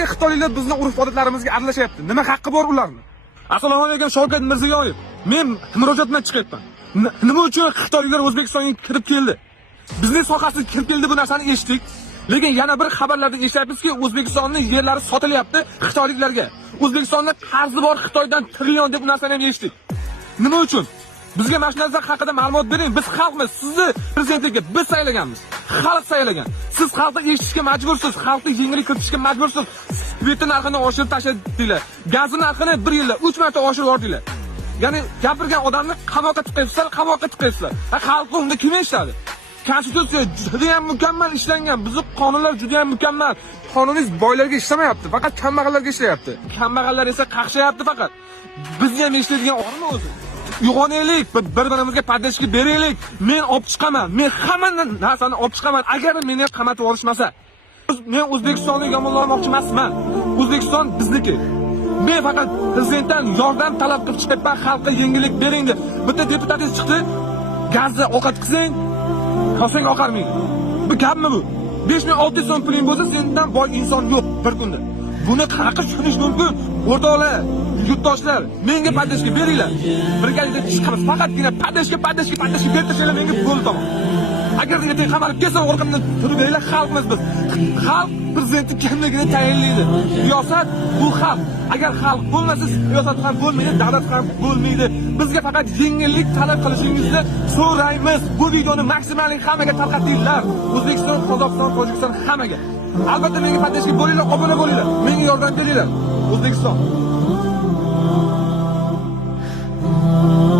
Nimaga xitoyliklar bizning urf-odatlarimizga aralashyapti? Nima haqqi bor ularning? Assalomu alaykum, Shavkat Mirziyoyev. Men murojaat bilan chiqyapman. Nima uchun xitoyliklar O'zbekistonga kirib keldi? Bizning sohasiga kirib keldi, bu narsani eshitdik. Lekin yana bir xabarlarda eshityapmizki, O'zbekistonning yerlari sotilyapti xitoyliklarga. O'zbekistonda qarzi bor Xitoydan trillion deb bu narsani ham eshitdik. Nima uchun? Bizga mana shu narsa haqida ma'lumot bering. Biz xalqmiz, sizni prezidentlikka biz saylaganmiz. Xalq saylagan. Siz xalqni eshitishga majbursiz, xalqni yengillik kiritishga majbursiz. Spirtni narxini oshirib tashladinglar. Gazni narxini 1 yilda 3 marta oshirib yordinglar. Ya'ni gapirgan odamni qamoqqa tiqaysizlar. Xalqni unda kim eshitadi? Konstitutsiya juda ham mukammal ishlangan. Bizning qonunlar juda ham mukammal. Qonunimiz boylarga ishlamayapti, faqat kambag'allarga ishlayapti. Kambag'allar esa qaqshayapti faqat. Bizga ham ishlaydigan o'rin o'zi. Uyg'onaylik, bir-birimizga padashki beraylik. Men olib chiqaman. Men hamma narsani olib chiqaman. Agar meni qamatib olishmasa, men O'zbekistonni yomonlamoqchi emasman. O'zbekiston bizniki. Men faqat prezidentdan yordam talab qilib chiqyapman, xalqqa yengillik bering deb. Bitta deputatingiz chiqdi, gazni ovqat qilsang, kosang oqarmaydi. Bu gapmi bu? 5600 so'm puling bo'lsa, sendan boy inson yo'q bir kunda. Buni qanaqa tushunish mumkin? O'rtoqlar, yurtdoshlar, menga padashka beringlar. Birgalikda chiqamiz. Faqatgina padashka bertirsanglar menga bo'ldi tamom. Agar ertaga qamalib kelsa, orqamdan turib beringlar, xalqmiz biz. Xalq prezidentni kimligini tayinlaydi. Siyosat bu xalq. Agar xalq bo'lmasa, siyosat ham bo'lmaydi, davlat ham bo'lmaydi. Bizga faqat yengillik talab qilishingizni so'raymiz. Bu videoni maksimal hammaga tarqatinglar. O'zbekiston, Qozog'iston, Tojikiston hammaga. Albatta menga padashka bo'linglar, obuna bo'linglar. Menga yordam beringlar. O'zbekiston